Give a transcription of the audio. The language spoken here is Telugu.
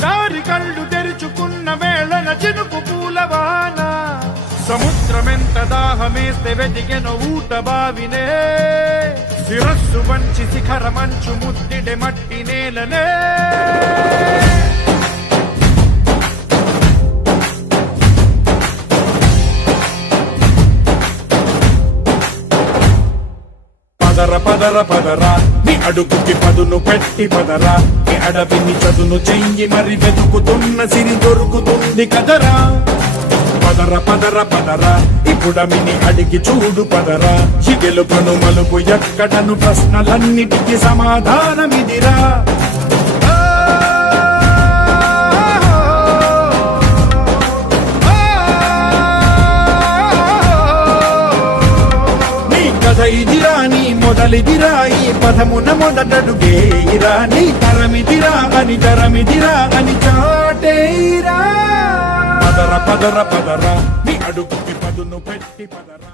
ఎడారి కళ్ళు తెరుచుకున్న వేళన చినుకు పూలవాన సముద్రమెంత దాహమేస్తే వెతికెను ఊట బావినే శిరస్సు వంచి శిఖర మంచు ముద్దిడే మట్టి నేలనే పదర పదర పదరా నీ అడుగుకి పదును పెట్టి పదరా నీ అడవిని చదును చెయ్యి మరి వెతుకుతున్న సిరి దొరుకుతుంది కదరా పదర పదర పదరా ఇప్పుడమిని అడిగి చూడు పదరా చిగెలుపను మలుపు ఎక్కడను ప్రశ్నలన్నిటికీ సమాధానమిదిరా ఇదిరా నీ మొదలిదిరా ఈ పదమున మొదటడుగేయిరా నీ తరమిదిరా అని చాటేరా పదర పదర పదరా నీ అడుగుకి పదును పెట్టి పదరా